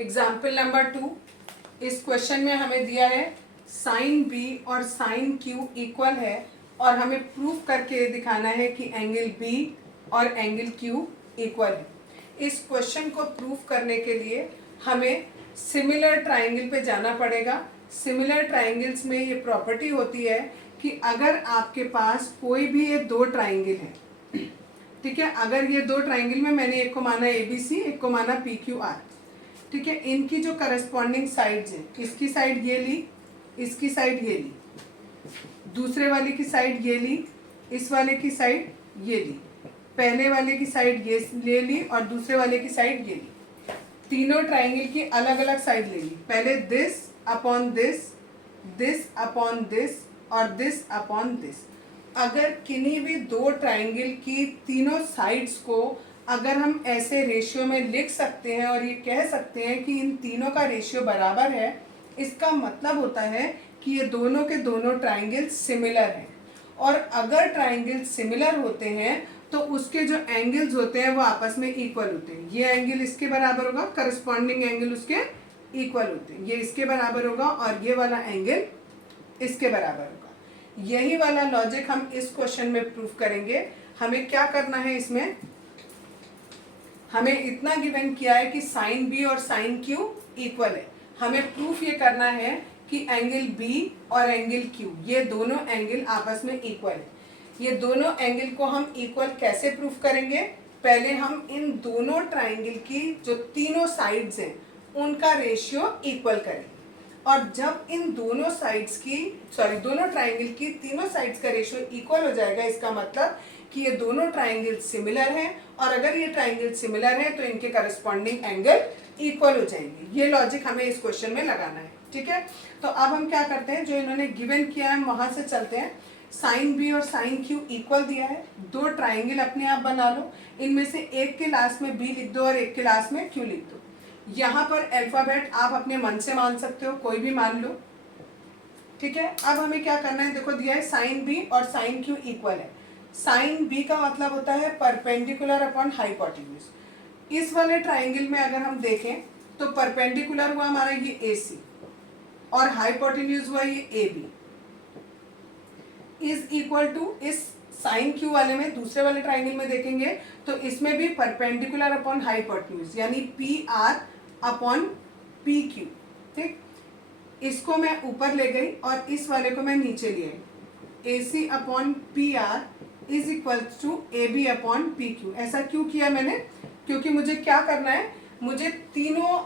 Example number 2, इस question में हमें दिया है साइन बी और साइन क्यू इक्वल है और हमें प्रूफ करके दिखाना है कि एंगल बी और एंगल क्यू इक्वल है। इस क्वेश्चन को प्रूफ करने के लिए हमें सिमिलर ट्राइंगल पे जाना पड़ेगा। सिमिलर ट्राइंगल्स में ये प्रॉपर्टी होती है कि अगर आपके पास कोई भी ये दो ट्राइंगल है, ठीक है, अगर ये दो ट्राइंगल में मैंने एक को माना ए बी सी, एक को माना पी क्यू आर, ठीक है, इनकी जो करस्पॉन्डिंग साइड्स हैं, इसकी साइड ये ली, इसकी साइड ये ली, दूसरे वाले की साइड ये ली, इस वाले की साइड ये ली, पहले वाले की साइड ये ले ली और दूसरे वाले की साइड ये ली। तीनों ट्राइंगल की अलग अलग साइड ले ली। पहले this upon this, this upon this और दिस अपॉन दिस। अगर किन्हीं भी दो ट्राइंगल की तीनों साइड्स को अगर हम ऐसे रेशियो में लिख सकते हैं और ये कह सकते हैं कि इन तीनों का रेशियो बराबर है, इसका मतलब होता है कि ये दोनों के दोनों ट्राइंगल सिमिलर हैं। और अगर ट्राइंगल सिमिलर होते हैं तो उसके जो एंगल्स होते हैं वो आपस में इक्वल होते हैं। ये एंगल इसके बराबर होगा, करस्पॉन्डिंग एंगल उसके इक्वल होते हैं। ये इसके बराबर होगा और ये वाला एंगल इसके बराबर होगा। यही वाला लॉजिक हम इस क्वेश्चन में प्रूफ करेंगे। हमें क्या करना है, इसमें हमें इतना गिवन किया है कि साइन बी और साइन क्यू इक्वल है। हमें प्रूफ ये करना है कि एंगल बी और एंगल क्यू ये दोनों एंगल आपस में इक्वल है। ये दोनों एंगल को हम इक्वल कैसे प्रूफ करेंगे? पहले हम इन दोनों ट्राइंगल की जो तीनों साइड्स हैं उनका रेशियो इक्वल करेंगे। और जब इन दोनों साइड्स की दोनों ट्राइंगल की तीनों साइड्स का रेशियो इक्वल हो जाएगा, इसका मतलब कि ये दोनों ट्राइंगल सिमिलर हैं और अगर ये ट्राइंगल सिमिलर हैं तो इनके करस्पॉन्डिंग एंगल इक्वल हो जाएंगे। ये लॉजिक हमें इस क्वेश्चन में लगाना है, ठीक है। तो अब हम क्या करते हैं, जो इन्होंने गिवन किया है वहां से चलते हैं। साइन बी और साइन क्यू इक्वल दिया है, दो ट्राइंगल अपने आप बना लो, इनमें से एक के लास्ट में बी लिख दो और एक के लास्ट में क्यू लिख दो। यहाँ पर अल्फाबेट आप अपने मन से मान सकते हो, कोई भी मान लो, ठीक है। अब हमें क्या करना है, देखो दिया है साइन बी और साइन क्यू इक्वल है। साइन बी का मतलब होता है परपेंडिकुलर अपॉन हाइपोटेन्यूज। इस वाले ट्राइंगल में अगर हम देखें तो परपेंडिकुलर हुआ हमारा ये ए सी और हाइपोटेन्यूज हुआ ये A B, is equal to इस साइन क्यू वाले में, दूसरे वाले ट्राइंगल में देखेंगे तो इसमें भी परपेंडिकुलर अपॉन हाइपोटेन्यूज यानी P R upon P Q, ठीक। इसको मैं ऊपर ले गई और इस वाले को मैं नीचे ले आई। A C upon P R is equal to A B upon P Q. ऐसा क्यों किया मैंने? क्योंकि मुझे क्या करना है, मुझे तीनों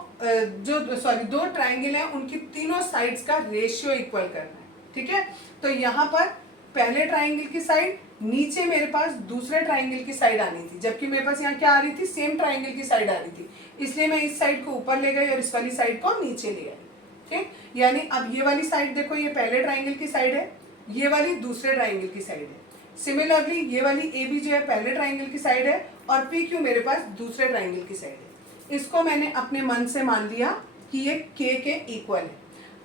दो ट्राइंगल हैं उनकी तीनों साइड्स का रेशियो इक्वल करना है, ठीक है। तो यहाँ पर पहले ट्राइंगल की साइड नीचे मेरे पास दूसरे ट्राइंगल की साइड आनी थी, जबकि मेरे पास यहाँ क्या आ रही थी, सेम ट्राइंगल की साइड आ रही थी, इसलिए मैं इस साइड को ऊपर ले गई और इस वाली साइड को नीचे ले आई, ठीक। यानी अब ये वाली साइड देखो, ये पहले ट्राइंगल की साइड है, ये वाली दूसरे ट्राइंगल की साइड है। सिमिलरली ये वाली ए बी जो है पहले ट्राइंगल की साइड है और पी क्यू मेरे पास दूसरे ट्राइंगल की साइड है। इसको मैंने अपने मन से मान लिया कि ये के इक्वल है।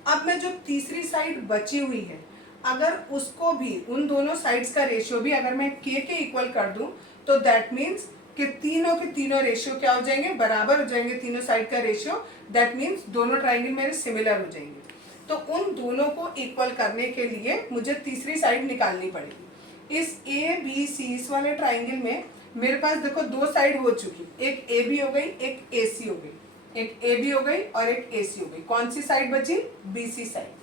अब मैं जो तीसरी साइड बची हुई है, अगर उसको भी, उन दोनों साइड्स का रेशियो भी अगर मैं के इक्वल कर दूं तो दैट मीन्स कि तीनों के तीनों रेशियो क्या हो जाएंगे, बराबर हो जाएंगे, तीनों साइड का रेशियो। दैट मीन्स दोनों ट्राइंगल मेरे सिमिलर हो जाएंगे। तो उन दोनों को इक्वल करने के लिए मुझे तीसरी साइड निकालनी पड़ेगी। इस ए बी सी इस वाले ट्राइंगल में मेरे पास देखो दो साइड हो चुकी, एक ए बी हो गई, एक ए सी हो गई, एक ए बी हो गई और एक ए सी हो गई। कौन सी साइड बची? B C side.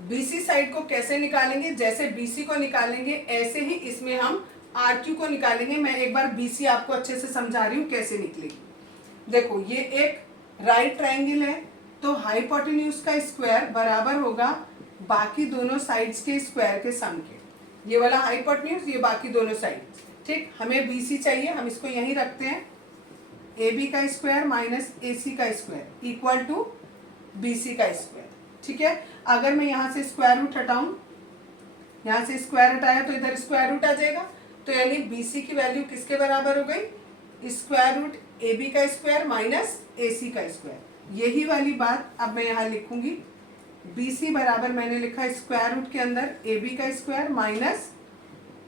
BC side को कैसे निकालेंगे? जैसे बीसी को निकालेंगे ऐसे ही इसमें हम आर क्यू को निकालेंगे। मैं एक बार बीसी आपको अच्छे से समझा रही हूँ कैसे निकलेगी। देखो ये एक राइट ट्राइंगल है तो हाइपोटेन्यूज का स्क्वायर बराबर होगा बाकी दोनों साइड्स के स्क्वायर के सम के। ये वाला हाइपोटेन्यूज, ये बाकी दोनों साइड, ठीक। हमें बीसी चाहिए, हम इसको यहीं रखते हैं। ए बी का स्क्वायर माइनस ए सी का square equal to B C का स्क्वायर, ठीक है। अगर मैं यहाँ से स्क्वायर रूट हटाऊं, यहाँ से स्क्वायर हटाया तो इधर स्क्वायर रूट आ जाएगा, तो यानी BC की वैल्यू किसके बराबर हो गई? स्क्वायर रूट AB का स्क्वायर माइनस AC का स्क्वायर। यही वाली बात अब मैं यहाँ लिखूंगी। BC बराबर मैंने लिखा स्क्वायर रूट के अंदर AB का स्क्वायर माइनस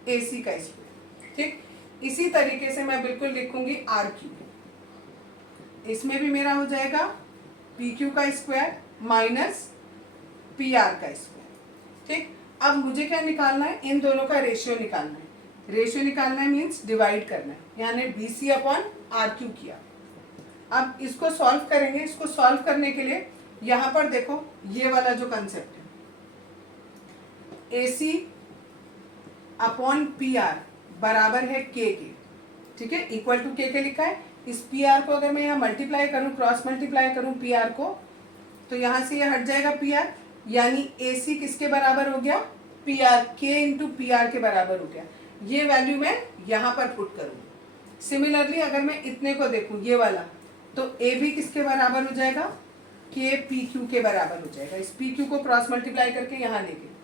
AC का स्क्वायर, ठीक। इसी तरीके से मैं बिल्कुल लिखूंगी RQ। इसमें भी मेरा हो जाएगा पी क्यू का स्क्वायर माइनस पी आर का स्क्वायर। ठीक, अब मुझे क्या निकालना है, इन दोनों का रेशियो निकालना है। रेशियो निकालना है मीन्स डिवाइड करना है, यानी B C upon R Q किया। अब इसको सॉल्व करेंगे। इसको सॉल्व करने के लिए यहाँ पर देखो ये वाला जो कंसेप्ट है, ए सी अपॉन पी आर बराबर है के के। ठीक है, इक्वल टू के लिखा है। इस पी आर को अगर मैं यहाँ मल्टीप्लाई करूँ, क्रॉस मल्टीप्लाई करूँ पी आर को, तो यहाँ से ये हट जाएगा पी आर, यानी ए सी किसके बराबर हो गया, पी आर, के इंटू पी आर के बराबर हो गया। ये वैल्यू मैं यहाँ पर पुट करूँगी। सिमिलरली अगर मैं इतने को देखूँ ये वाला, तो ए भी किसके बराबर हो जाएगा, के पी क्यू के बराबर हो जाएगा। इस पी क्यू को क्रॉस मल्टीप्लाई करके यहाँ लेके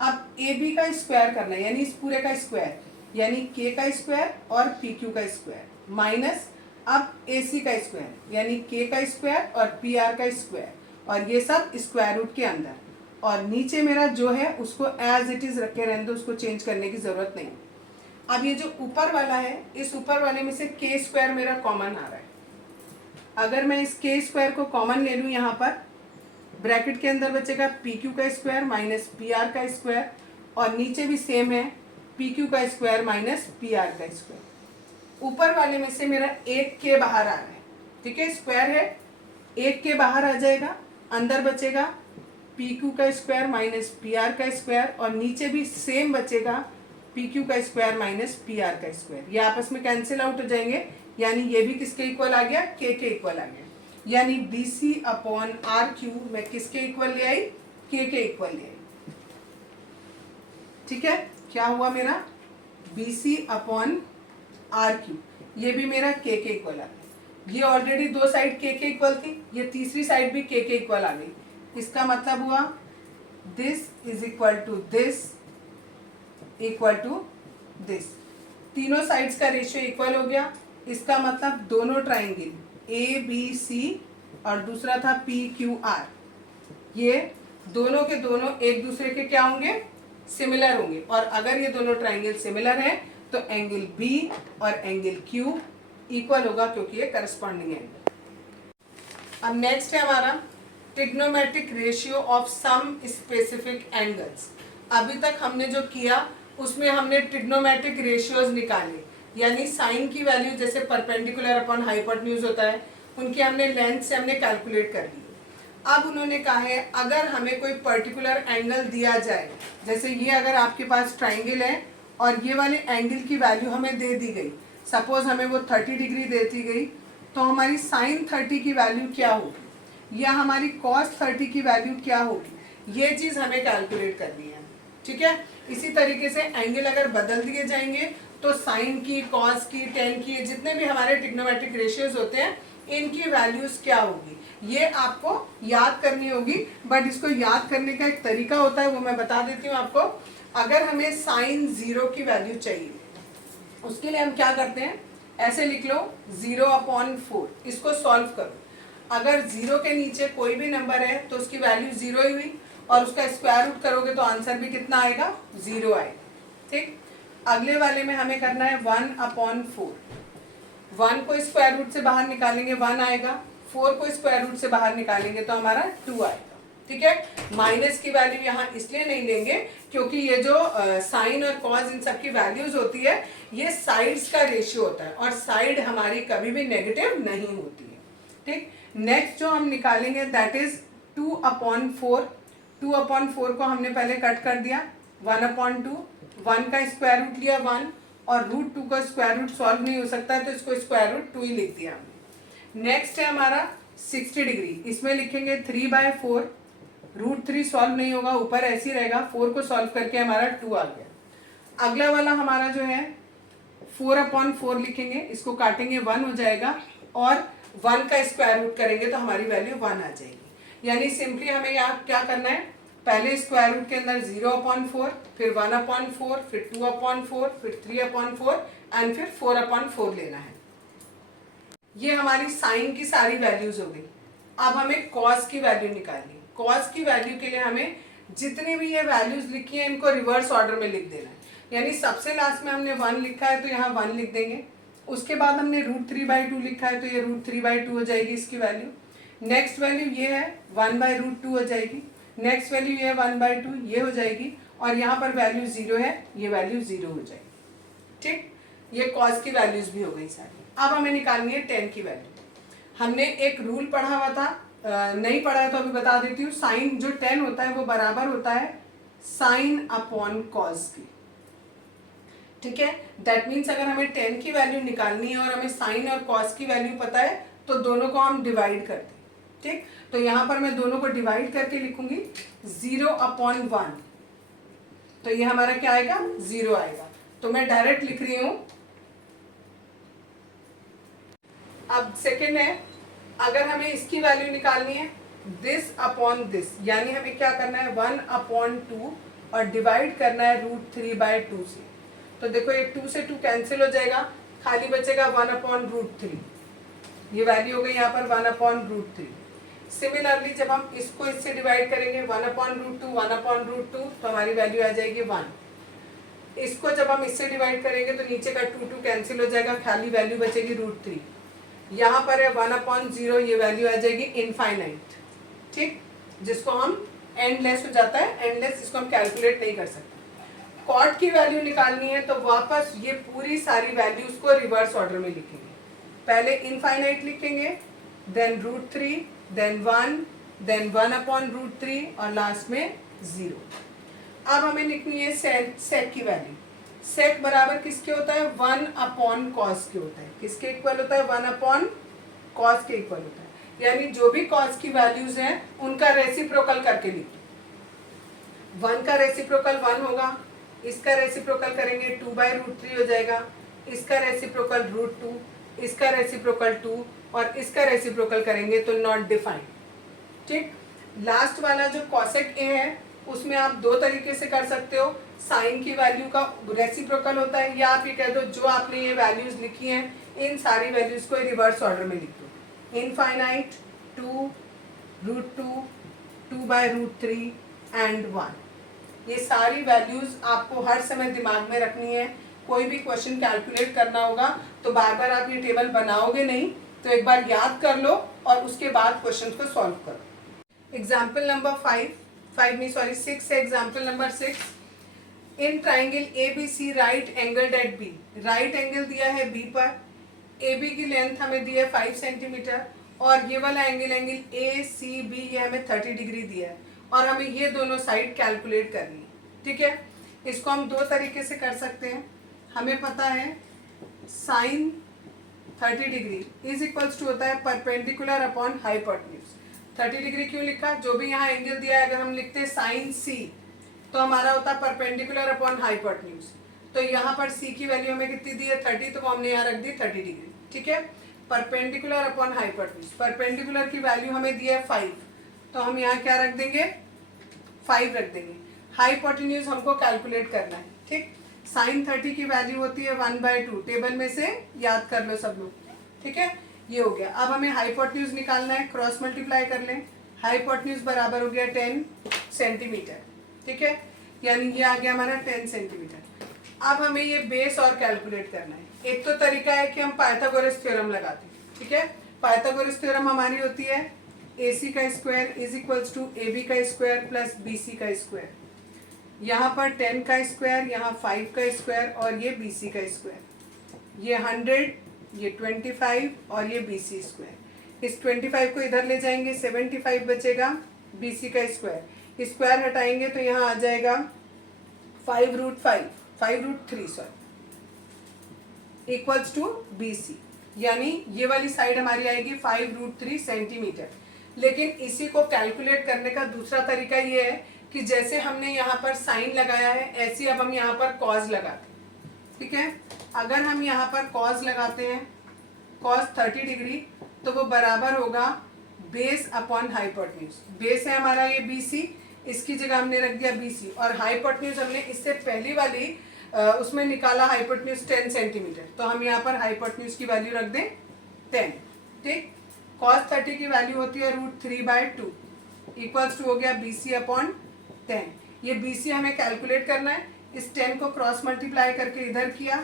अब ए बी का स्क्वायर करना है, यानी इस पूरे का स्क्वायर, यानी के का स्क्वायर और पी क्यू का स्क्वायर माइनस अब ए सी का स्क्वायर, यानी के का स्क्वायर और पी आर का स्क्वायर, और ये सब स्क्वायर रूट के अंदर। और नीचे मेरा जो है उसको एज इट इज रखे रहने दो, उसको चेंज करने की जरूरत नहीं। अब ये जो ऊपर वाला है, इस ऊपर वाले में से के स्क्वायर मेरा कॉमन आ रहा है। अगर मैं इस के स्क्वायर को कॉमन ले लूँ, यहाँ पर ब्रैकेट के अंदर बचेगा पी क्यू का स्क्वायर माइनस पी आर का स्क्वायर, और नीचे भी सेम है पी क्यू का स्क्वायर माइनस पी आर का स्क्वायर। ऊपर वाले में से मेरा एक के बाहर आ रहा है। ठीक है, स्क्वायर है, एक के बाहर आ जाएगा, अंदर बचेगा पी क्यू का स्क्वायर माइनस पी आर का स्क्वायर, और नीचे भी सेम बचेगा पी क्यू का स्क्वायर माइनस पी आर का स्क्वायर। ये आपस में कैंसिल आउट हो जाएंगे, यानी ये भी किसके इक्वल आ गया, के इक्वल आ गया। यानी B C upon R Q मैं किसके इक्वल ले आई, के इक्वल ले आई। ठीक है, क्या हुआ मेरा, B C upon R Q, ये भी मेरा के इक्वल आ गया। ये ऑलरेडी दो साइड के इक्वल थी, ये तीसरी साइड भी के इक्वल आ गई। इसका मतलब हुआ this is equal to this equal to this, तीनों साइड्स का रेशियो इक्वल हो गया। इसका मतलब दोनों ट्राइंगल ए बी सी और दूसरा था पी क्यू आर, ये दोनों के दोनों एक दूसरे के क्या होंगे, सिमिलर होंगे। और अगर ये दोनों ट्राइंगल सिमिलर है तो एंगल बी और एंगल क्यू इक्वल होगा, क्योंकि ये करस्पॉन्डिंग एंगल। अब नेक्स्ट है हमारा trigonometric ratio of some specific angles. अभी तक हमने जो किया उसमें हमने ट्रिग्नोमेट्रिक रेशियोज निकाले, यानी साइन की वैल्यू जैसे परपेंडिकुलर अपॉन हाइपोटेन्यूज होता है, उनकी हमने लेंथ से हमने कैलकुलेट कर ली। अब उन्होंने कहा है अगर हमें कोई पर्टिकुलर एंगल दिया जाए, जैसे ये अगर आपके पास ट्राइंगल है और ये वाले एंगल की वैल्यू हमें दे दी गई, सपोज हमें वो 30 डिग्री दे दी गई, तो हमारी साइन 30 की वैल्यू क्या होगी या हमारी कॉस 30 की वैल्यू क्या होगी, ये चीज़ हमें कैलकुलेट करनी है। ठीक है, इसी तरीके से एंगल अगर बदल दिए जाएंगे तो साइन की, कॉस की, टेन की, जितने भी हमारे ट्रिग्नोमेट्रिक रेशियोज होते हैं इनकी वैल्यूज क्या होगी, ये आपको याद करनी होगी। बट इसको याद करने का एक तरीका होता है, वो मैं बता देती हूँ आपको। अगर हमें साइन 0 की वैल्यू चाहिए, उसके लिए हम क्या करते हैं, ऐसे लिख लो 0/4, इसको सॉल्व करो। अगर 0 के नीचे कोई भी नंबर है तो उसकी वैल्यू 0 ही हुई, और उसका स्क्वायर रूट करोगे तो आंसर भी कितना आएगा, 0 आएगा। ठीक, अगले वाले में हमें करना है 1/4। 1 को स्क्वायर रूट से बाहर निकालेंगे 1 आएगा, 4 को स्क्वायर रूट से बाहर निकालेंगे तो हमारा 2 आएगा। ठीक है, माइनस की वैल्यू यहाँ इसलिए नहीं लेंगे क्योंकि ये जो साइन और कॉस इन सब की वैल्यूज होती है ये साइड्स का रेशियो होता है, और साइड हमारी कभी भी नेगेटिव नहीं होती है। ठीक, नेक्स्ट जो हम निकालेंगे दैट इज 2/4। 2/4 को हमने पहले कट कर दिया, 1/2, 1 का स्क्वायर रूट लिया 1, और √2 का स्क्वायर रूट सॉल्व नहीं हो सकता है तो इसको स्क्वायर रूट 2 ही लिख दिया हमने। नेक्स्ट है हमारा 60 डिग्री, इसमें लिखेंगे 3/4, √3 सॉल्व नहीं होगा, ऊपर ऐसे ही रहेगा, 4 को सॉल्व करके हमारा 2 आ गया। अगला वाला हमारा जो है 4/4 लिखेंगे, इसको काटेंगे 1 हो जाएगा, और 1 का स्क्वायर रूट करेंगे तो हमारी वैल्यू 1 आ जाएगी। यानी सिंपली हमें यहाँ क्या करना है, पहले स्क्वायर रूट के अंदर 0/4, फिर 1/4, फिर 2/4, फिर 3/4 एंड फिर 4/4 लेना है। ये हमारी साइन की सारी वैल्यूज हो गई। अब हमें कॉस की वैल्यू निकालनी है। कॉस की वैल्यू के लिए हमें जितनी भी ये वैल्यूज लिखी है इनको रिवर्स ऑर्डर में लिख देना है। यानी सबसे लास्ट में हमने 1 लिखा है तो यहाँ 1 लिख देंगे, उसके बाद हमने √3/2 लिखा है, तो ये √3/2 हो जाएगी इसकी वैल्यू। नेक्स्ट वैल्यू ये है 1/√2 हो जाएगी। नेक्स्ट वैल्यू ये है 1/2, ये हो जाएगी। और यहाँ पर वैल्यू 0 है, ये वैल्यू 0 हो जाएगी। ठीक, ये कॉस की वैल्यूज भी हो गई सारी। अब हमें निकालनी है टेन की वैल्यू। हमने एक रूल पढ़ा हुआ था, नहीं पढ़ा है तो अभी बता देती हूँ। साइन जो टेन होता है वो बराबर होता है साइन अपॉन कॉस की। ठीक है, दैट मीन्स अगर हमें टेन की वैल्यू निकालनी है और हमें साइन और कॉस की वैल्यू पता है तो दोनों को हम डिवाइड करते हैं। ठीक, तो यहाँ पर मैं दोनों को डिवाइड करके लिखूंगी 0/1, तो ये हमारा क्या आएगा 0 आएगा। तो मैं डायरेक्ट लिख रही हूं। अब सेकेंड है, अगर हमें इसकी वैल्यू निकालनी है दिस अपॉन दिस, यानी हमें क्या करना है 1/2 और डिवाइड करना है √3/2 से। तो देखो ये 2 से 2 कैंसिल हो जाएगा, खाली बचेगा 1/√3। ये वैल्यू हो गई यहाँ पर 1/√3। सिमिलरली जब हम इसको इससे डिवाइड करेंगे 1/√2 1/√2, तो हमारी वैल्यू आ जाएगी 1। इसको जब हम इससे डिवाइड करेंगे तो नीचे का 2 कैंसिल हो जाएगा, खाली वैल्यू बचेगी √3। यहाँ पर है 1/0, ये वैल्यू आ जाएगी इनफाइनाइट। ठीक, जिसको हम एंडलेस हो जाता है, एंडलेस, इसको हम कैलकुलेट नहीं कर सकते। कॉट की वैल्यू निकालनी है तो वापस ये पूरी सारी वैल्यूज को रिवर्स ऑर्डर में लिखेंगे। पहले इनफाइनाइट लिखेंगे, देन √3, देन 1, देन 1/√3 और लास्ट में 0। अब हमें लिखनी है सेक की वैल्यू। सेक बराबर किसके होता है 1/cos के होता है। किसके इक्वल होता है 1/cos के इक्वल होता है। यानी जो भी cos की वैल्यूज हैं उनका रेसिप्रोकल करके लिखो। 1 का रेसिप्रोकल 1 होगा, इसका रेसिप्रोकल करेंगे 2/√3 हो जाएगा, इसका रेसिप्रोकल √2, इसका रेसिप्रोकल 2 और इसका रेसिप्रोकल करेंगे तो नॉट डिफाइंड। ठीक, लास्ट वाला जो कॉसेक ए है उसमें आप दो तरीके से कर सकते हो। साइन की वैल्यू का रेसिप्रोकल होता है, या आप ये कह दो जो आपने ये वैल्यूज लिखी हैं इन सारी वैल्यूज को रिवर्स ऑर्डर में लिख दो। Infinite, 2, √2, 2/√3 and 1। ये सारी वैल्यूज आपको हर समय दिमाग में रखनी है। कोई भी क्वेश्चन कैलकुलेट करना होगा तो बार बार आप ये टेबल बनाओगे नहीं, तो एक बार याद कर लो और उसके बाद क्वेश्चन को सॉल्व करो। एग्जाम्पल नंबर 6 है। Example number 6, in triangle ABC right angled at B। Right angle दिया है B पर, AB की लेंथ हमें दी है 5 सेंटीमीटर और ये वाला एंगल ACB ये हमें 30 डिग्री दिया है और हमें ये दोनों साइड कैलकुलेट करनी है। ठीक है, इसको हम दो तरीके से कर सकते हैं। हमें पता है sine 30 degree is equals to होता है परपेंडिकुलर अपॉन हाइपोटेन्यूज। 30 डिग्री क्यों लिखा, जो भी यहाँ एंगल दिया है अगर हम लिखते हैं साइन C तो हमारा होता है परपेंडिकुलर अपॉन हाइपोटेन्यूज। तो यहाँ पर C की वैल्यू हमें कितनी दी है 30, तो वो हमने यहाँ रख दी 30 डिग्री। ठीक है, परपेंडिकुलर अपॉन हाइपोटेन्यूज, परपेंडिकुलर की वैल्यू हमें दी है 5, तो हम यहाँ क्या रख देंगे 5 रख देंगे। हाइपोटेन्यूज हमको कैलकुलेट करना है। ठीक, साइन 30 की वैल्यू होती है 1/2, टेबल में से याद कर लो सब लोग। ठीक है, ये हो गया। अब हमें हाइपोटेन्यूज निकालना है, क्रॉस मल्टीप्लाई कर लें। हाइपोटेन्यूज बराबर हो गया 10 सेंटीमीटर। ठीक है, यानी ये आ गया हमारा 10 सेंटीमीटर। अब हमें ये बेस और कैलकुलेट करना है। एक तो तरीका है कि हम पाइथागोरस थ्योरम लगाते हैं। ठीक है, पाइथागोरस थ्योरम हमारी होती है AC का square is equals to AB का स्क्वायर प्लस BC का स्क्वायर। यहाँ पर 10 का स्क्वायर, यहाँ 5 का स्क्वायर और ये BC का स्क्वायर। ये 100, ये 25 और ये BC स्क्वायर। इस 25 को इधर ले जाएंगे, 75 बचेगा BC का स्क्वायर। स्क्वायर हटाएंगे तो यहाँ आ जाएगा 5√3 सॉरी इक्वल्स टू BC, यानी ये वाली साइड हमारी आएगी 5√3 सेंटीमीटर। लेकिन इसी को कैलकुलेट करने का दूसरा तरीका ये है कि जैसे हमने यहाँ पर साइन लगाया है ऐसे अब हम यहाँ पर कॉज लगाते हैं। ठीक है, अगर हम यहाँ पर कॉज लगाते हैं कॉस 30 डिग्री तो वो बराबर होगा बेस अपॉन हाइपोटेन्यूज। बेस है हमारा ये BC, इसकी जगह हमने रख दिया BC और हाइपोटेन्यूज हमने इससे पहली वाली उसमें निकाला हाइपोटेन्यूज 10 सेंटीमीटर, तो हम यहाँ पर हाइपोटेन्यूज की वैल्यू रख दें 10। ठीक, cos 30 की वैल्यू होती है √3/2 इक्वल्स टू हो गया BC अपॉन 10। ये BC हमें कैलकुलेट करना है। इस 10 को क्रॉस मल्टीप्लाई करके इधर किया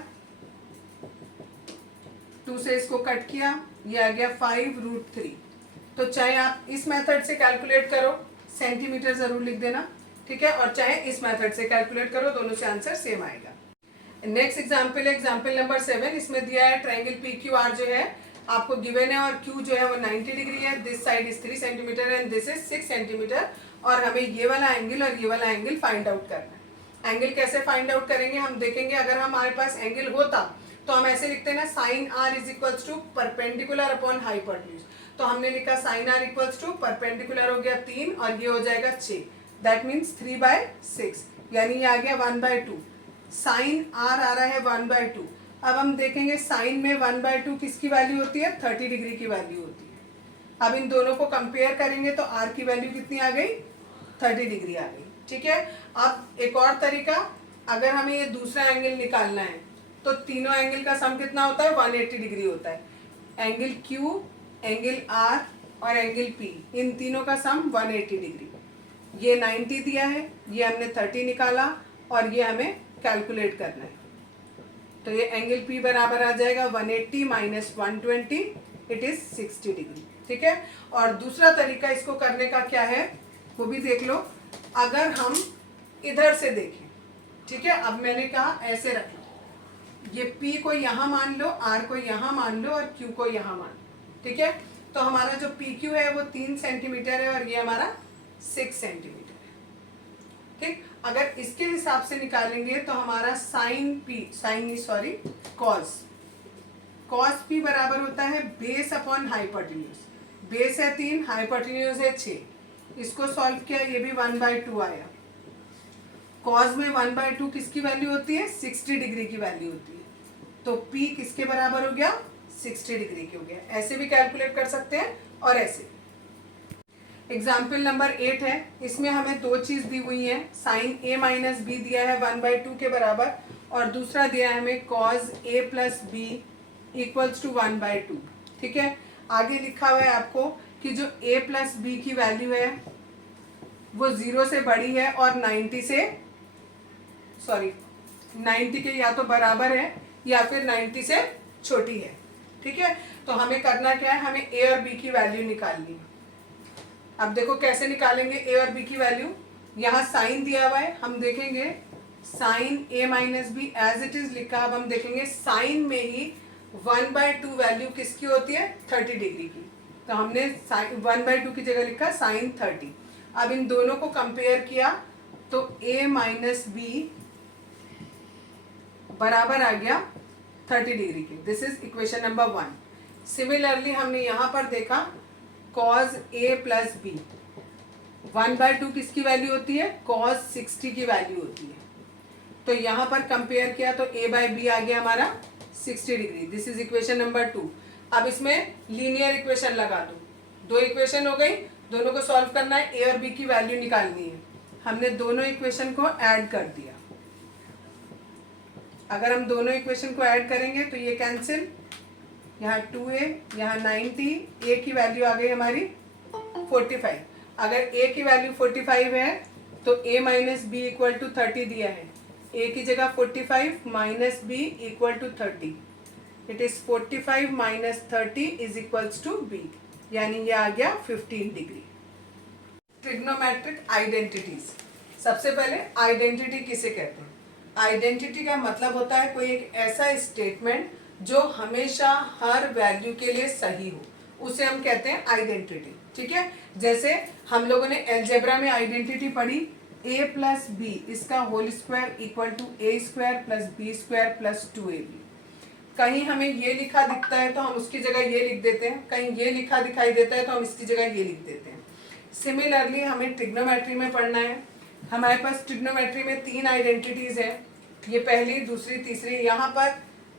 से इसको कट किया, ये आ गया 5√3। तो चाहे आप इस मेथड से कैलकुलेट करो, सेंटीमीटर ज़रूर लिख देना, ठीक है, और चाहे इस मेथड से कैलकुलेट करो, दोनों से आंसर सेम आएगा। नेक्स्ट एग्जाम्पल है एग्जाम्पल नंबर 7। इसमें दिया है ट्राइंगल पी क्यू आर जो है आपको गिवन है, और क्यू जो है वो 90 डिग्री है, this side is 3 centimetre and this is 6 centimetre, और हमें ये वाला एंगल और ये वाला एंगल फाइंड आउट करना है। एंगल कैसे फाइंड आउट करेंगे हम देखेंगे। अगर हमारे पास एंगल होता तो हम ऐसे लिखते हैं ना, sine R is equals to perpendicular upon hypotenuse. तो हमने लिखा sine R equals to perpendicular हो गया 3 और ये हो जाएगा 6, दैट मीन्स 3/6, यानी ये आ गया 1/2। साइन आर आ रहा है 1/2। अब हम देखेंगे साइन में 1/2 किसकी वैल्यू होती है, 30 डिग्री की वैल्यू होती है। अब इन दोनों को कंपेयर करेंगे तो आर की वैल्यू कितनी आ गई, 30 डिग्री आ गई, ठीक है। अब एक और तरीका, अगर हमें ये दूसरा एंगल निकालना है तो तीनों एंगल का सम कितना होता है, 180 डिग्री होता है। एंगल क्यू, एंगल आर और एंगल पी, इन तीनों का सम 180 डिग्री। ये 90 दिया है, ये हमने 30 निकाला और ये हमें कैलकुलेट करना है। तो ये एंगल पी बराबर आ जाएगा 180 माइनस 120, इट इज 60 डिग्री, ठीक है। और दूसरा तरीका इसको करने का क्या है वो भी देख लो। अगर हम इधर से देखें, ठीक है, अब मैंने कहा ऐसे रख लो, ये P को यहाँ मान लो, R को यहाँ मान लो और Q को यहाँ मान लो, ठीक है। तो हमारा जो PQ है वो 3 सेंटीमीटर है और ये हमारा 6 सेंटीमीटर है, ठीक। अगर इसके हिसाब से निकालेंगे तो हमारा कॉस P बराबर होता है बेस अपॉन हाइपोटेन्यूज। बेस है 3, हाइपोटेन्यूज है 6। इसको सॉल्व किया, ये भी 1/2 आया। कॉस में 1/2 किसकी वैल्यू होती है, 60 डिग्री की वैल्यू होती है। तो P किसके बराबर हो गया, 60 डिग्री के हो गया। ऐसे भी कैलकुलेट कर सकते हैं और ऐसे। एग्जाम्पल नंबर 8 है, इसमें हमें दो चीज दी हुई है। साइन A माइनस बी दिया है 1/2 के बराबर, और दूसरा दिया है हमें cos A plus B equals to 1/2, ठीक है। आगे लिखा हुआ है आपको कि जो A प्लस बी की वैल्यू है वो 0 से बड़ी है और 90 के या तो बराबर है या फिर 90 से छोटी है, ठीक है। तो हमें करना क्या है, हमें A और B की वैल्यू निकालनी है। अब देखो कैसे निकालेंगे A और B की वैल्यू। यहाँ साइन दिया हुआ है, हम देखेंगे sine A minus B as it is लिखा। अब हम देखेंगे साइन में ही 1/2 वैल्यू किसकी होती है, 30 डिग्री की। तो हमने 1/2 की जगह लिखा साइन 30। अब इन दोनों को कंपेयर किया तो A माइनस बी बराबर आ गया 30 डिग्री की। This is equation number 1। Similarly हमने यहाँ पर देखा cos A प्लस बी, 1/2 किसकी वैल्यू होती है, cos 60 की वैल्यू होती है। तो यहाँ पर कंपेयर किया तो A/B आ गया हमारा 60 degree. This is equation number 2। अब इसमें लीनियर इक्वेशन लगा दो, दो इक्वेशन हो गई, दोनों को सॉल्व करना है, A और B की वैल्यू निकालनी है। हमने दोनों इक्वेशन को ऐड कर दिया। अगर हम दोनों इक्वेशन को ऐड करेंगे तो ये कैंसिल, यहाँ 2A, यहाँ 90, A की वैल्यू आ गई हमारी 45। अगर A की वैल्यू 45 है तो A minus B equal to 30 दिया है। A की जगह 45 minus B equal to 30, it is 45 minus 30 is equals to B, यानी ये आ गया 15 डिग्री। Trigonometric identities. सबसे पहले आइडेंटिटी किसे कहते हैं। आइडेंटिटी का मतलब होता है कोई एक ऐसा स्टेटमेंट जो हमेशा हर वैल्यू के लिए सही हो, उसे हम कहते हैं आइडेंटिटी, ठीक है। जैसे हम लोगों ने एलजेब्रा में आइडेंटिटी पढ़ी, a प्लस बी इसका whole square equal to a square plus b square plus 2ab। कहीं हमें ये लिखा दिखता है तो हम उसकी जगह ये लिख देते हैं, कहीं ये लिखा दिखाई देता है तो हम इसकी जगह ये लिख देते हैं। सिमिलरली हमें ट्रिग्नोमेट्री में पढ़ना है। हमारे पास ट्रिग्नोमेट्री में 3 आइडेंटिटीज है, ये पहली, दूसरी, तीसरी। यहाँ पर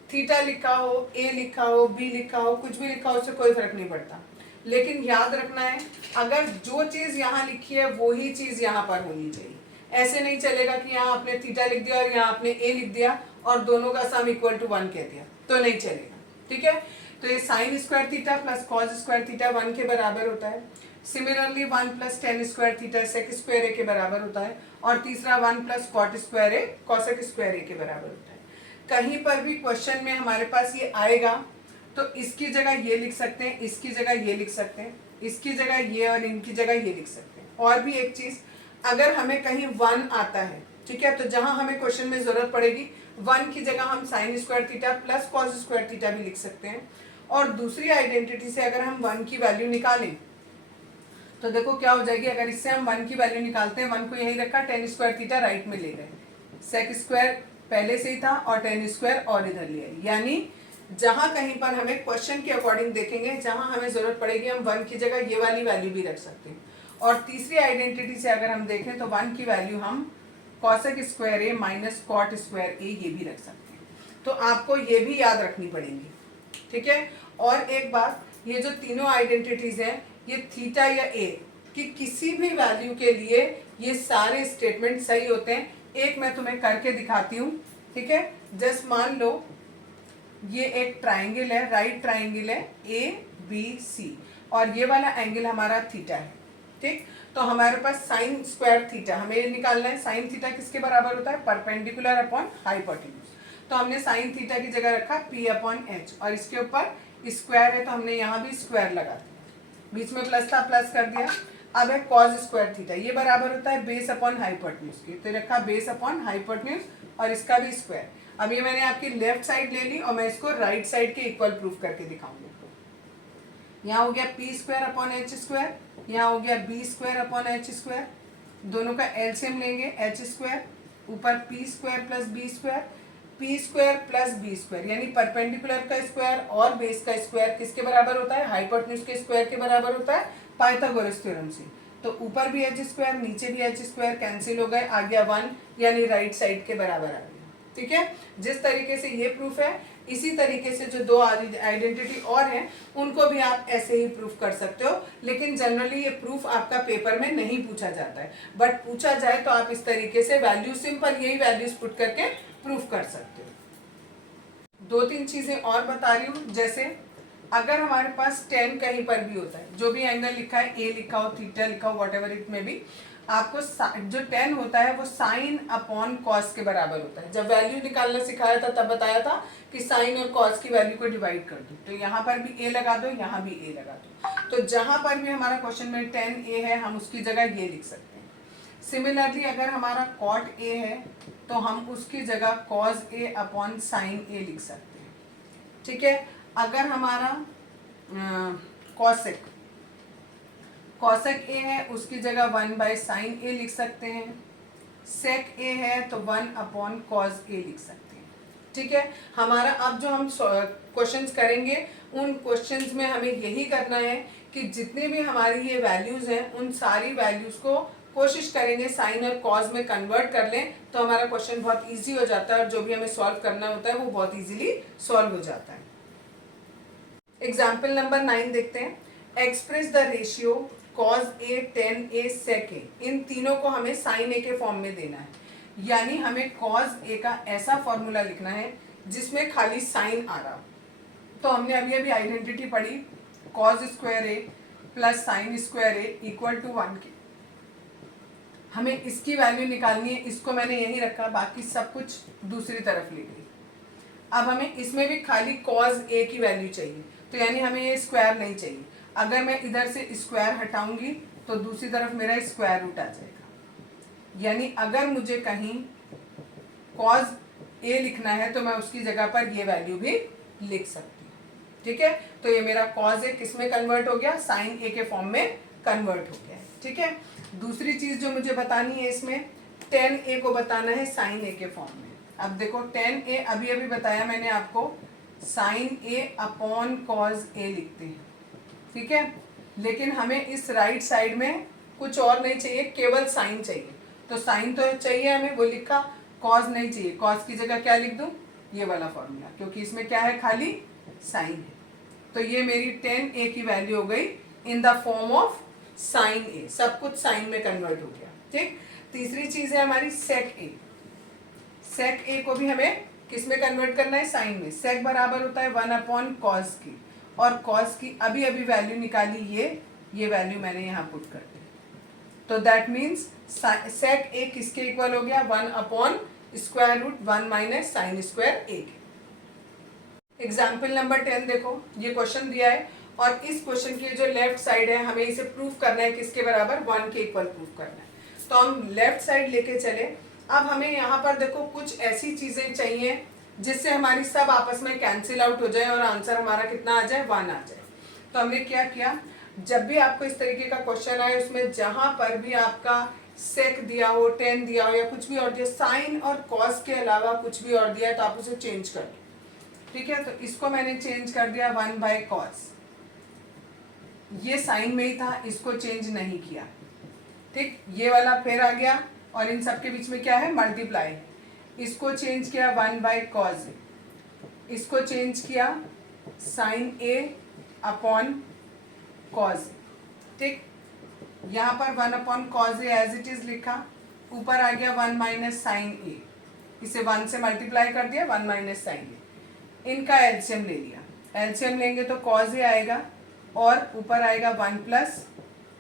थीटा लिखा हो, ए लिखा हो, बी लिखा हो, कुछ भी लिखा हो, उससे कोई फर्क नहीं पड़ता। लेकिन याद रखना है, अगर जो चीज़ यहाँ लिखी है वही चीज़ यहाँ पर होनी चाहिए। ऐसे नहीं चलेगा कि यहाँ आपने थीटा लिख दिया और यहाँ आपने ए लिख दिया और दोनों का सम इक्वल टू 1 कह दिया, तो नहीं चलेगा, ठीक है। तो ये sine square theta plus cos square theta 1 के बराबर होता है। Similarly 1 plus tan square theta sec square A के बराबर होता है, और तीसरा 1 plus cot square A cosec square A के बराबर होता है। कहीं पर भी क्वेश्चन में हमारे पास ये आएगा तो इसकी जगह ये लिख सकते हैं, इसकी जगह ये लिख सकते हैं, इसकी जगह ये और इनकी जगह ये लिख सकते हैं। और भी एक चीज, अगर हमें कहीं 1 आता है, ठीक है, तो जहां हमें क्वेश्चन में जरूरत पड़ेगी 1 की जगह हम sign square theta plus cos square theta भी लिख सकते हैं। और दूसरी आइडेंटिटी से अगर हम 1 की वैल्यू निकालें तो देखो क्या हो जाएगी, अगर इससे हम 1 की वैल्यू निकालते हैं, 1 को यही रखा, टेन स्क्वायर थीटा राइट में ले गए, सेक स्क्वायर पहले से ही था और टेन स्क्वायर और इधर ले आए। यानी जहां कहीं पर हमें क्वेश्चन के अकॉर्डिंग देखेंगे, जहां हमें जरूरत पड़ेगी हम 1 की जगह ये वाली वैल्यू भी रख सकते हैं। और तीसरी आइडेंटिटी से अगर हम देखें तो 1 की वैल्यू हम कॉसेक स्क्वायर ए माइनस कॉट स्क्वायर ए ये भी रख सकते हैं। तो आपको ये भी याद रखनी पड़ेंगी, ठीक है। और एक बात, ये जो तीनों आइडेंटिटीज हैं, ये थीटा या ए कि किसी भी वैल्यू के लिए ये सारे स्टेटमेंट सही होते हैं। एक मैं तुम्हें करके दिखाती हूँ, ठीक है। जस्ट मान लो ये एक ट्राइंगल है, राइट ट्राइंगल है ABC और ये वाला एंगल हमारा थीटा है, ठीक। तो हमारे पास साइन स्क्वायर थीटा हमें ये निकालना है। साइन थीटा किसके बराबर होता है, परपेंडिकुलर अपॉन हाइपोटेन्यूज। तो हमने साइन थीटा की जगह रखा P/H और इसके ऊपर स्क्वायर है तो हमने यहाँ भी स्क्वायर लगा दिया, बीच में प्लस था प्लस कर दिया। अब है कॉस स्क्वायर थीटा, ये बराबर होता है बेस अपॉन हाइपोटेन्यूज के, तो रखा बेस अपॉन हाइपोटेन्यूज और इसका भी स्क्वायर। अब ये मैंने आपकी लेफ्ट साइड ले ली और मैं इसको राइट साइड के इक्वल प्रूफ करके दिखाऊंगी। यहाँ हो गया P square upon H square, यहाँ हो गया B square upon H square, दोनों का एलसीएम लेंगे H स्क्वायर, ऊपर P square plus B square, P square plus B square, यानी परपेंडिकुलर का स्क्वायर और बेस का स्क्वायर किसके बराबर होता है, हाइपोटेन्यूज के स्क्वायर के बराबर होता है पाइथागोरस थ्योरम से। तो ऊपर भी H स्क्वायर नीचे भी H स्क्वायर कैंसिल हो गए, आ गया 1 यानी राइट साइड के बराबर आ गया, ठीक है। जिस तरीके से ये प्रूफ है, इसी तरीके से जो दो आइडेंटिटी और हैं उनको भी आप ऐसे ही प्रूफ कर सकते हो। लेकिन जनरली ये प्रूफ आपका पेपर में नहीं पूछा जाता है, बट पूछा जाए तो आप इस तरीके से वैल्यू सिंपल यही वैल्यूज पुट करके प्रूफ कर सकते हो। 2-3 चीजें और बता रही हूँ, जैसे अगर हमारे पास 10 कहीं पर भी होता है, जो भी एंगल लिखा है, ए लिखा हो, थीटा लिखा हो, व्हाटएवर इट में भी, आपको जो 10 होता है वो साइन अपॉन कॉस के बराबर होता है। जब वैल्यू निकालना सिखाया था तब बताया था कि साइन और कॉस की वैल्यू को डिवाइड कर दो, तो यहाँ पर भी ए लगा दो, यहाँ भी ए लगा दो। तो जहां पर भी हमारा क्वेश्चन में 10a है, हम उसकी जगह ये लिख सकते हैं। सिमिलरली अगर हमारा कॉट ए है तो हम उसकी जगह कॉस ए अपॉन साइन ए लिख सकते हैं, ठीक है। अगर हमारा कॉसेक ए है उसकी जगह 1/sin ए लिख सकते हैं। सेक ए है तो 1 अपॉन कॉस ए लिख सकते हैं, ठीक है। हमारा अब जो हम क्वेश्चंस करेंगे उन क्वेश्चंस में हमें यही करना है कि जितने भी हमारी ये वैल्यूज हैं उन सारी वैल्यूज को कोशिश करेंगे साइन और कॉस में कन्वर्ट कर लें, तो हमारा क्वेश्चन बहुत इजी हो जाता है और जो भी हमें सॉल्व करना होता है वो बहुत इजीली सॉल्व हो जाता है। एग्जाम्पल नंबर 9 देखते हैं। Express the ratio cos A, tan A, sec A, इन तीनों को हमें साइन ए के फॉर्म में देना है। यानी हमें कॉस ए का ऐसा फॉर्मूला लिखना है जिसमें खाली साइन आ रहा हो। तो हमने अभी अभी आइडेंटिटी पढ़ी, cos square A plus sine square A equal to 1 की। हमें इसकी वैल्यू निकालनी है, इसको मैंने यहीं रखा, बाकी सब कुछ दूसरी तरफ ले गई। अब हमें इसमें भी खाली कॉस ए की वैल्यू चाहिए, तो यानी हमें ये स्क्वायर नहीं चाहिए। अगर मैं इधर से स्क्वायर हटाऊंगी तो दूसरी तरफ मेरा स्क्वायर रूट आ जाएगा। यानी अगर मुझे कहीं कॉस ए लिखना है तो मैं उसकी जगह पर ये वैल्यू भी लिख सकती हूँ, ठीक है। तो ये मेरा कॉस ए किस में कन्वर्ट हो गया, साइन ए के फॉर्म में कन्वर्ट हो गया है, ठीक है। दूसरी चीज जो मुझे बतानी है इसमें, टेन ए को बताना है साइन ए के फॉर्म में। अब देखो टेन ए अभी अभी बताया मैंने आपको, sign A upon cos A लिखते हैं, ठीक है। लेकिन हमें इस राइट साइड में कुछ और नहीं चाहिए, केवल साइन चाहिए। तो साइन तो चाहिए हमें, वो लिखा, कॉस नहीं चाहिए। कॉस की जगह क्या लिख दूं, ये वाला फॉर्मूला, क्योंकि इसमें क्या है, खाली साइन है। तो ये मेरी 10a की वैल्यू हो गई in the form of sine A, सब कुछ साइन में कन्वर्ट हो गया, ठीक। तीसरी चीज है हमारी सेक ए। सेक ए को भी हमें किस में कन्वर्ट करना है, साइन में। सेक बराबर होता है 1 अपॉन कॉस की, और कॉस की अभी अभी वैल्यू निकाली, ये वैल्यू मैंने यहाँ पुट कर दी। तो दैट मीन्स सेक ए किसके इक्वल हो गया, 1 upon square root 1 minus sine square A. Example number 10 देखो, ये क्वेश्चन दिया है और इस क्वेश्चन की जो लेफ्ट साइड है हमें इसे प्रूव करना है किसके बराबर, 1 के इक्वल प्रूव करना है। तो हम लेफ्ट साइड लेके चले। अब हमें यहाँ पर देखो कुछ ऐसी चीजें चाहिए जिससे हमारी सब आपस में कैंसिल आउट हो जाए और आंसर हमारा कितना आ जाए, 1 आ जाए। तो हमने क्या किया, जब भी आपको इस तरीके का क्वेश्चन आए उसमें जहां पर भी आपका सेक दिया हो, टेन दिया हो या कुछ भी और दिया, साइन और कॉस के अलावा कुछ भी और दिया है तो आप उसे चेंज कर दो। ठीक है, तो इसको मैंने चेंज कर दिया 1/cos। ये साइन में ही था, इसको चेंज नहीं किया। ठीक, ये वाला फिर आ गया और इन सब के बीच में क्या है, मल्टीप्लाई। इसको चेंज किया 1/cos, इसको चेंज किया साइन ए अपॉन कॉज। ठीक, यहाँ पर 1/cos A as it is लिखा, ऊपर आ गया 1 माइनस साइन ए, इसे 1 से मल्टीप्लाई कर दिया, 1 माइनस साइन ए। इनका एलसीएम ले लिया, एलसीएम लेंगे तो cos ए आएगा और ऊपर आएगा 1 प्लस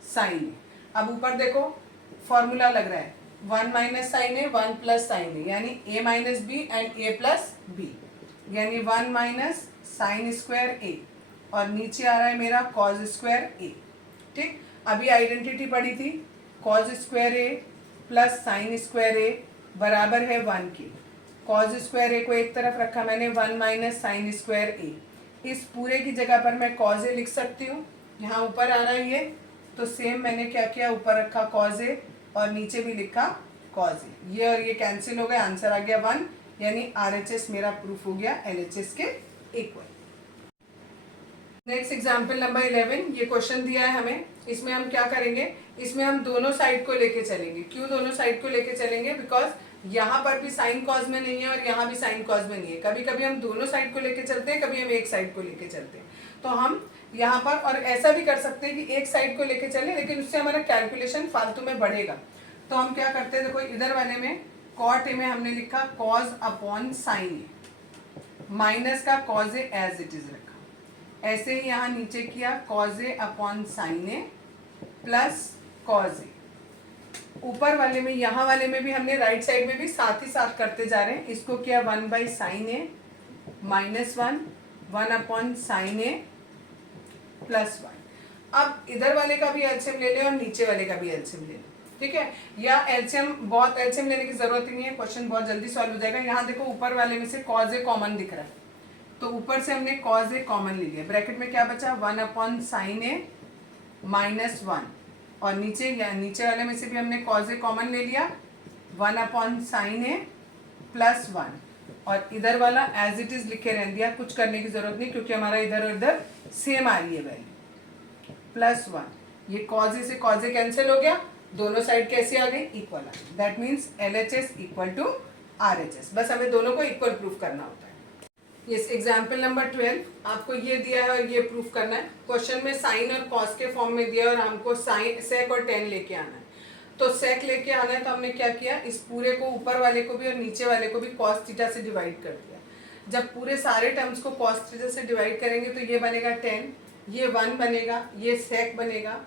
साइन ए। अब ऊपर देखो फॉर्मूला लग रहा है 1 minus sine A 1 plus sine A, यानी A minus B and A plus B, यानी 1 माइनस साइन स्क्वायर ए और नीचे आ रहा है मेरा कॉज स्क्वायर ए। ठीक, अभी आइडेंटिटी पड़ी थी cause square A plus sine square ए बराबर है 1 के। कॉज स्क्वायर ए को एक तरफ रखा मैंने, 1 माइनस साइन स्क्वायर ए। इस पूरे की जगह पर मैं कॉज ए लिख सकती हूँ, यहाँ ऊपर आ रहा है ये, तो सेम मैंने क्या किया, ऊपर रखा कॉज ए और नीचे भी लिखा कॉज ए। ये और ये कैंसिल हो गया, आंसर आ गया 1, यानी RHS मेरा प्रूफ हो गया LHS के इक्वल। नेक्स्ट एग्जाम्पल नंबर 11, ये क्वेश्चन दिया है हमें, इसमें हम क्या करेंगे, इसमें हम दोनों साइड को लेके चलेंगे। क्यों दोनों साइड को लेके चलेंगे, बिकॉज यहाँ पर भी साइन कॉज में नहीं है और यहाँ भी साइन कॉज में नहीं है। कभी कभी हम दोनों साइड को लेके चलते हैं, कभी हम एक साइड को लेके चलते हैं। तो हम यहाँ पर और ऐसा भी कर सकते हैं कि एक साइड को लेके चले, लेकिन उससे हमारा कैलकुलेशन फालतू में बढ़ेगा। तो हम क्या करते हैं, देखो इधर वाले में कॉट ए में हमने लिखा cos upon sine A, minus का cos A as it is रखा। ऐसे ही यहाँ नीचे किया cos A upon sine A plus cos A. ऊपर वाले में, यहाँ वाले में भी हमने राइट साइड में भी साथ ही साथ करते जा रहे हैं। इसको किया 1/sin A minus 1 upon sine A plus 1। अब इधर वाले का भी एलसीएम ले लें और नीचे वाले का भी एलसीएम ले लें। ठीक है, या एलसीएम, बहुत एलसीएम लेने की जरूरत ही नहीं है, क्वेश्चन बहुत जल्दी सॉल्व हो जाएगा। यहाँ देखो ऊपर वाले में से कॉज ए कॉमन दिख रहा है, तो ऊपर से हमने कॉज ए कॉमन ले लिया। ब्रैकेट में क्या बचा, 1 अपॉन साइन ए माइनस 1, और नीचे या नीचे वाले में से भी हमने कॉज ए कॉमन ले लिया, 1 अपॉन साइन ए प्लस 1, और इधर वाला एज इट इज लिखे रहने दिया, कुछ करने की जरूरत नहीं क्योंकि हमारा इधर और इधर सेम आ रही है वैल्यू, प्लस 1। ये कॉज ए से कॉज ए कैंसिल हो गया, दोनों साइड कैसे आ गई, इक्वल आ गई। That means LHS equal to RHS। बस हमें दोनों को इक्वल प्रूफ करना होता है। यस, एग्जाम्पल नंबर 12, आपको ये दिया है और ये प्रूफ करना है। क्वेश्चन में साइन और कॉस के फॉर्म में दिया है और हमको साइन, सेक और टेन लेके आना है। तो सेक लेके आना है तो हमने क्या किया, इस पूरे को ऊपर वाले को भी और नीचे वाले को भी कॉस थीटा से डिवाइड कर दिया। जब पूरे सारे टर्म्स को कॉस थीटा से डिवाइड करेंगे तो ये बनेगा 10, ये 1 बनेगा, ये सेक बनेगा,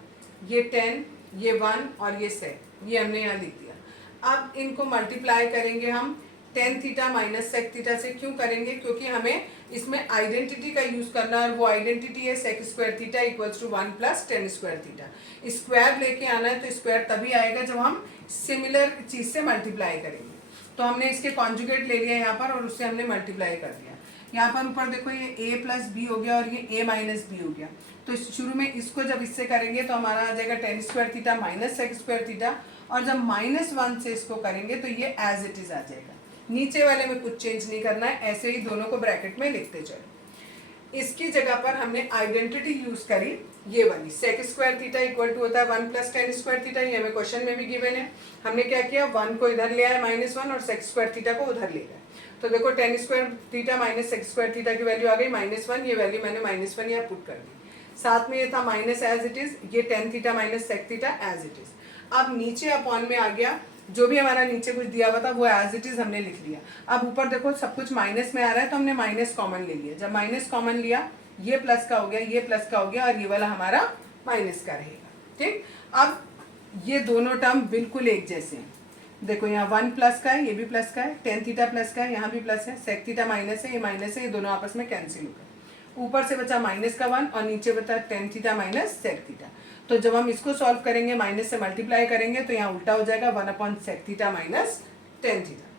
ये 10, ये 1 और ये सेक, ये हमने यहाँ लिख दिया। अब इनको मल्टीप्लाई करेंगे हम tan theta minus sec theta से। क्यों करेंगे, क्योंकि हमें इसमें आइडेंटिटी का यूज करना है और वो आइडेंटिटी है sec square theta equals to 1 plus tan square theta. Square लेके आना है तो स्क्वायर तभी आएगा जब हम सिमिलर चीज से मल्टीप्लाई करेंगे। तो हमने इसके कॉन्जुगेट ले लिया यहाँ पर और उससे हमने मल्टीप्लाई कर दिया। यहाँ पर ऊपर देखो ये a प्लस बी हो गया और ये a माइनस बी हो गया। तो शुरू में इसको जब इससे करेंगे तो हमारा आ जाएगा tan square theta minus sec square theta, और जब -1 से इसको करेंगे तो ये एज इट इज आ जाएगा। नीचे वाले में कुछ चेंज नहीं करना है, ऐसे ही दोनों को ब्रैकेट में लिखते चलो। इसकी जगह पर हमने आइडेंटिटी यूज करी ये वाली, sec square theta equal to होता है 1 प्लस टेन स्क्वायर थीटा। ये हमें क्वेश्चन में भी गिवन है। हमने क्या किया, 1 को इधर ले आया -1 और सेक स्क्वायर थीटा को उधर ले गए। तो देखो tan square theta minus sec square theta की वैल्यू आ गई -1, ये वैल्यू मैंने -1 यहाँ पुट कर दी। साथ में ये था माइनस एज इट इज, ये tan theta minus sec theta as it is. अब नीचे अपॉन में आ गया, जो भी हमारा नीचे कुछ दिया हुआ था वो एज इट इज हमने लिख लिया। अब ऊपर देखो सब कुछ माइनस में आ रहा है तो हमने माइनस कॉमन ले लिया। जब माइनस कॉमन लिया, ये प्लस का हो गया, ये प्लस का हो गया और ये वाला हमारा माइनस का रहेगा। ठीक, अब ये दोनों टर्म बिल्कुल एक जैसे हैं। देखो यहाँ 1 प्लस का है, ये भी प्लस का है, टेन थीटा प्लस का है, यहाँ भी प्लस है, सेक थीटा माइनस है, ये दोनों आपस में कैंसिल हो गए। ऊपर से बचा माइनस का 1 और नीचे बचा tan theta minus sec theta. तो जब हम इसको सॉल्व करेंगे, माइनस से मल्टीप्लाई करेंगे तो यहाँ उल्टा हो जाएगा, 1 upon sec theta minus tan theta.